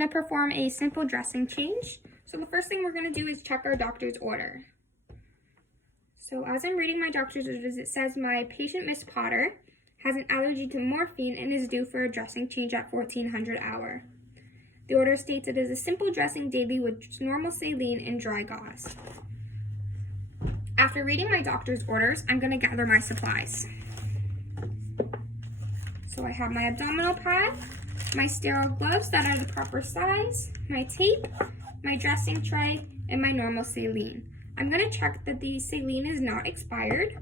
going to perform a simple dressing change. So the first thing we're going to do is check our doctor's order. So as I'm reading my doctor's orders, it says my patient, Miss Potter, has an allergy to morphine and is due for a dressing change at 1400 hour. The order states it is a simple dressing daily with normal saline and dry gauze. After reading my doctor's orders, I'm going to gather my supplies. So I have my abdominal pad, my sterile gloves that are the proper size, my tape, my dressing tray, and my normal saline. I'm going to check that the saline is not expired.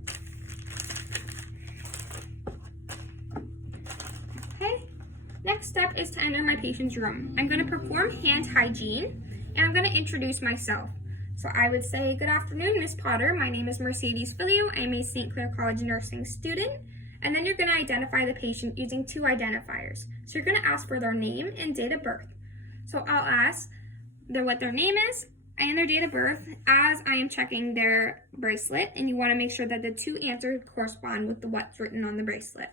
Okay. Next step is to enter my patient's room. I'm going to perform hand hygiene, and I'm going to introduce myself. So I would say, good afternoon, Miss Potter. My name is Mercedes Filio. I'm a St. Clair College nursing student. And then you're going to identify the patient using two identifiers. So you're going to ask for their name and date of birth. So I'll ask what their name is and their date of birth as I am checking their bracelet. And you want to make sure that the two answers correspond with what's written on the bracelet.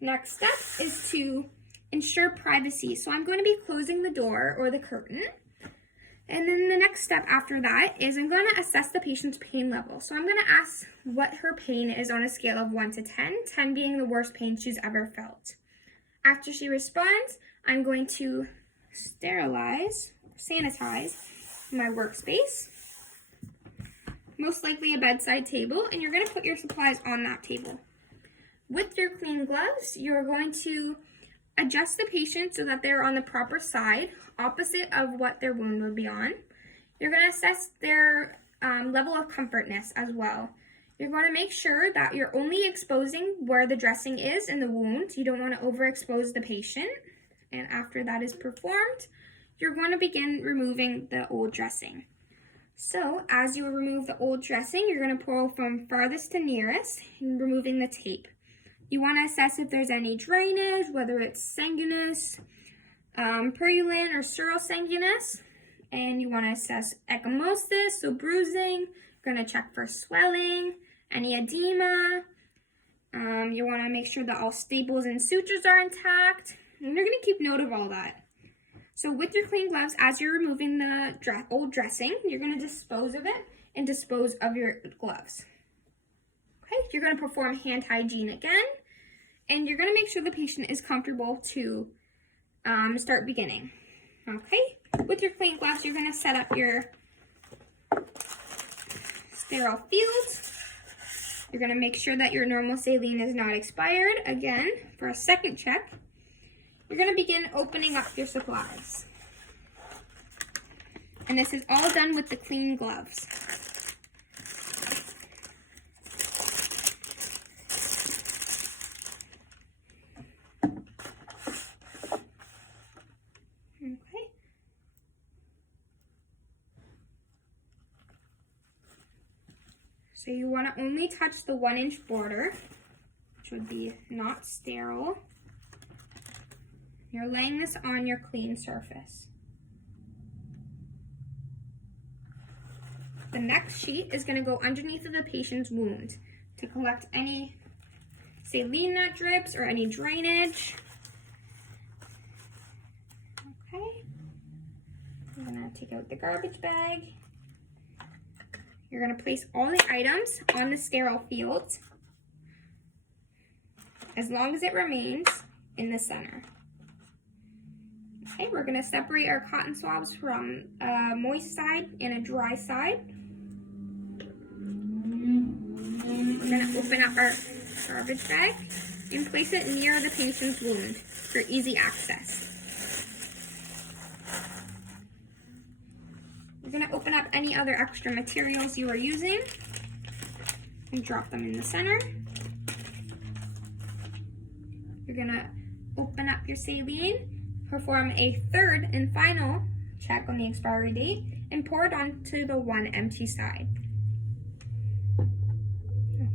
Next step is to ensure privacy. So I'm going to be closing the door or the curtain. And then the next step after that is I'm going to assess the patient's pain level. So I'm going to ask what her pain is on a scale of 1 to 10, 10 being the worst pain she's ever felt. After she responds, I'm going to sanitize my workspace, most likely a bedside table, and you're going to put your supplies on that table. With your clean gloves, you're going to adjust the patient so that they're on the proper side, opposite of what their wound would be on. You're going to assess their level of comfortness as well. You're going to make sure that you're only exposing where the dressing is in the wound. You don't want to overexpose the patient. And after that is performed, you're going to begin removing the old dressing. So as you remove the old dressing, you're going to pull from farthest to nearest and removing the tape. You want to assess if there's any drainage, whether it's sanguinous, purulent, or sural sanguinous. And you want to assess ecchymosis, so bruising. You're going to check for swelling, any edema. You want to make sure that all staples and sutures are intact. And you're going to keep note of all that. So with your clean gloves, as you're removing the old dressing, you're going to dispose of it and dispose of your gloves. Okay, you're going to perform hand hygiene again, and you're going to make sure the patient is comfortable to start beginning. Okay, with your clean gloves, you're going to set up your sterile fields. You're going to make sure that your normal saline is not expired. Again, for a second check, you're going to begin opening up your supplies. And this is all done with the clean gloves. So you want to only touch the 1-inch border, which would be not sterile. You're laying this on your clean surface. The next sheet is going to go underneath of the patient's wound to collect any saline that drips or any drainage. Okay. I'm going to take out the garbage bag. You're going to place all the items on the sterile field as long as it remains in the center. Okay, we're going to separate our cotton swabs from a moist side and a dry side. We're going to open up our garbage bag and place it near the patient's wound for easy access. We're going to open up any other extra materials you are using and drop them in the center. You're going to open up your saline, perform a third and final check on the expiry date, and pour it onto the one empty side.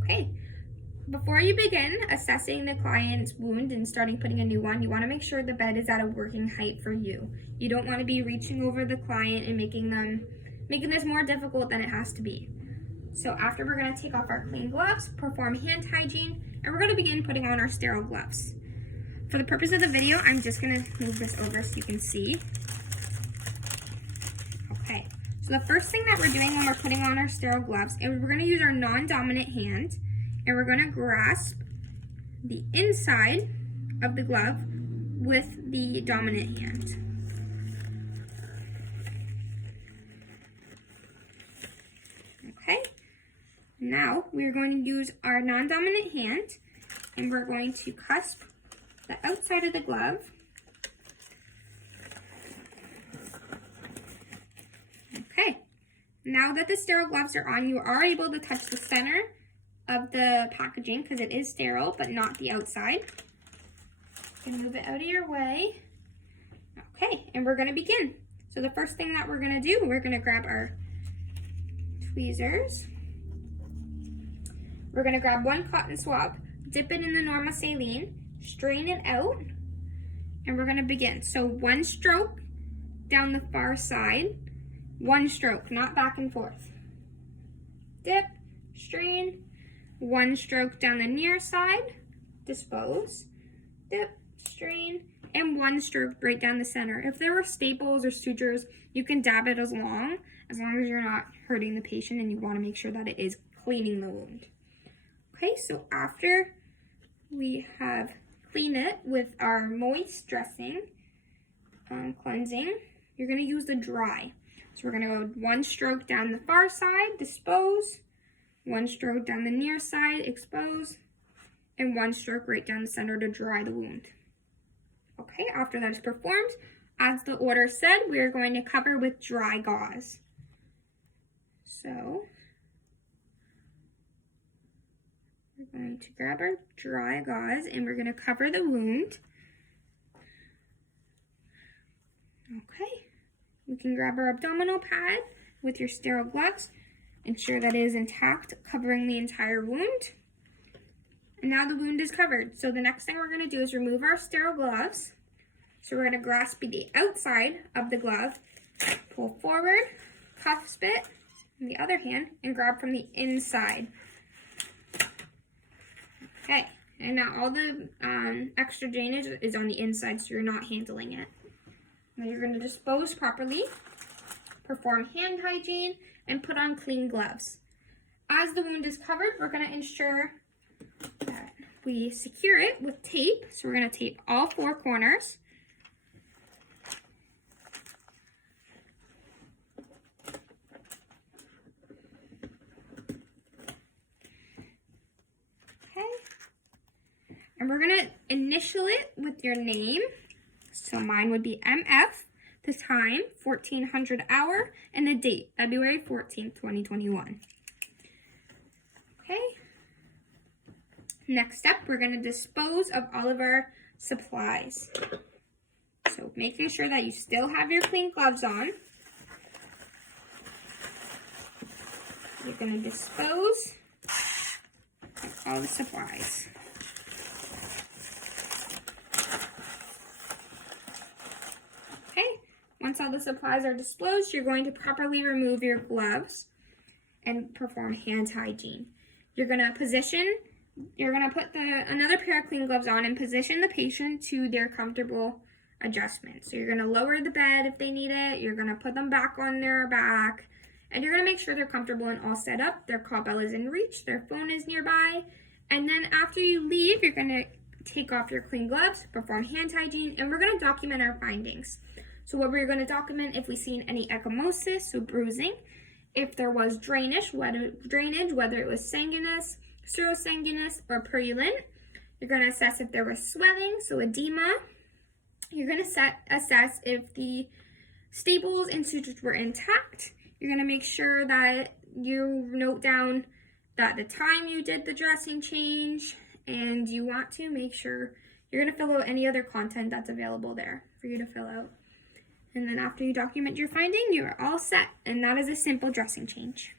Okay, before you begin assessing the client's wound and starting putting a new one, you want to make sure the bed is at a working height for you. You don't want to be reaching over the client and making this more difficult than it has to be. So after, we're going to take off our clean gloves, perform hand hygiene, and we're going to begin putting on our sterile gloves. For the purpose of the video, I'm just gonna move this over so you can see. Okay, so the first thing that we're doing when we're putting on our sterile gloves is we're gonna use our non-dominant hand and we're gonna grasp the inside of the glove with the dominant hand. Okay, now we're going to use our non-dominant hand and we're going to cusp the outside of the glove. Okay, now that the sterile gloves are on, you are able to touch the center of the packaging because it is sterile, but not the outside. You can move it out of your way. Okay, and we're gonna begin. So the first thing that we're gonna do, we're gonna grab our tweezers. We're gonna grab one cotton swab, dip it in the normal saline, strain it out, and we're gonna begin. So one stroke down the far side, one stroke, not back and forth. Dip, strain, one stroke down the near side, dispose, dip, strain, and one stroke right down the center. If there were staples or sutures, you can dab it as long as you're not hurting the patient and you want to make sure that it is cleaning the wound. Okay, so after we have cleaned it with our moist dressing, cleansing, you're going to use the dry. So we're going to go one stroke down the far side, dispose, one stroke down the near side, expose, and one stroke right down the center to dry the wound. Okay, after that is performed, as the order said, we are going to cover with dry gauze. So, we're going to grab our dry gauze and we're going to cover the wound. Okay, you can grab our abdominal pad with your sterile gloves. Ensure that it is intact, covering the entire wound. And now the wound is covered. So the next thing we're going to do is remove our sterile gloves. So we're going to grasp the outside of the glove, pull forward, cusp it in the other hand, and grab from the inside. Okay, and now all the extra drainage is on the inside, so you're not handling it. Now you're going to dispose properly, perform hand hygiene, and put on clean gloves. As the wound is covered, we're going to ensure that we secure it with tape. So we're going to tape all four corners. Okay. And we're going to initial it with your name. So mine would be MF. The time, 1400 hour, and the date, February 14th, 2021. Okay. Next step, we're going to dispose of all of our supplies. So making sure that you still have your clean gloves on. You're going to dispose of all the supplies. Once all the supplies are disposed, you're going to properly remove your gloves and perform hand hygiene. You're going to put another pair of clean gloves on and position the patient to their comfortable adjustment. So you're going to lower the bed if they need it. You're going to put them back on their back. And you're going to make sure they're comfortable and all set up. Their call bell is in reach. Their phone is nearby. And then after you leave, you're going to take off your clean gloves, perform hand hygiene, and we're going to document our findings. So what we're going to document if we seen any ecchymosis, so bruising, if there was drainage, whether it was sanguineous, pseudosanguineous, or purulent. You're going to assess if there was swelling, so edema. You're going to assess if the staples and sutures were intact. You're going to make sure that you note down that the time you did the dressing change, and you want to make sure you're going to fill out any other content that's available there for you to fill out. And then after you document your finding, you are all set. And that is a simple dressing change.